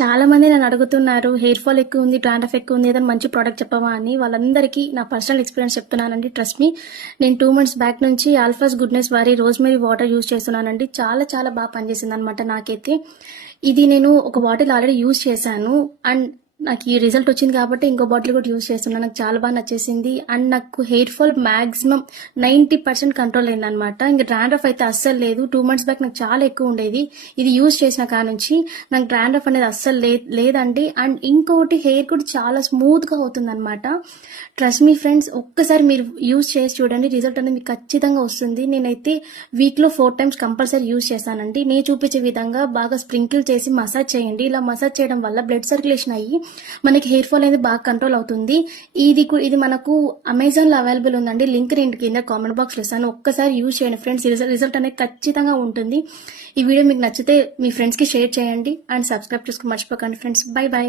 చాలా మంది నన్ను అడుగుతున్నారు హెయిర్ ఫాల్ ఎక్కువ ఉంది, డాండ్రఫ్ ఎక్కువ ఉంది, ఏదైనా మంచి ప్రోడక్ట్ చెప్పవా అని. వాళ్ళందరికీ నా పర్సనల్ ఎక్స్పీరియన్స్ చెప్తున్నానండి. ట్రస్ట్ మీ, నేను 2 మంత్స్ బ్యాక్ నుంచి ఆల్ఫాస్ గుడ్నెస్ వారి రోజ్మెరీ వాటర్ యూస్ చేస్తున్నానండి. చాలా చాలా బాగా పనిచేసింది అనమాట నాకైతే. ఇది నేను ఒక బాటిల్ ఆల్రెడీ యూస్ చేశాను అండ్ నాకు ఈ రిజల్ట్ వచ్చింది కాబట్టి ఇంకో బాటిల్ కూడా యూస్ చేస్తున్నాను. నాకు చాలా బాగా నచ్చేసింది అండ్ నాకు హెయిర్ ఫాల్ మాక్సిమం 90% కంట్రోల్ అయిందనమాట. ఇంకా డాండ్రఫ్ అయితే అస్సలు లేదు. 2 మంత్స్ బ్యాక్ నాకు చాలా ఎక్కువ ఉండేది. ఇది యూస్ చేసిన కాడ నుంచి నాకు డాండ్రఫ్ అనేది అస్సలు లేదండి. అండ్ ఇంకోటి హెయిర్ కూడా చాలా స్మూత్ గా అవుతుంది అనమాట. ట్రస్ట్ మీ ఫ్రెండ్స్, ఒక్కసారి మీరు యూస్ చేసి చూడండి, రిజల్ట్ అనేది మీకు ఖచ్చితంగా వస్తుంది. నేనైతే వీక్ లో 4 times కంపల్సరీ యూస్ చేశానండి. నేను చూపించే విధంగా బాగా స్ప్రింకిల్ చేసి మసాజ్ చేయండి. ఇలా మసాజ్ చేయడం వల్ల బ్లడ్ సర్క్యులేషన్ అయ్యి మనకి హెయిర్ ఫాల్ అనేది బాగా కంట్రోల్ అవుతుంది. ఇది మనకు అమెజాన్ లో అవైలబుల్ ఉందండి. లింక్ నేను కింద కామెంట్ బాక్స్ లో ఇస్తాను. ఒక్కసారి యూజ్ చేయండి ఫ్రెండ్స్, రిజల్ట్ అనేది ఖచ్చితంగా ఉంటుంది. ఈ వీడియో మీకు నచ్చితే మీ ఫ్రెండ్స్ కి షేర్ చేయండి అండ్ సబ్స్క్రైబ్ చేసుకుని మర్చిపోకండి ఫ్రెండ్స్. By by.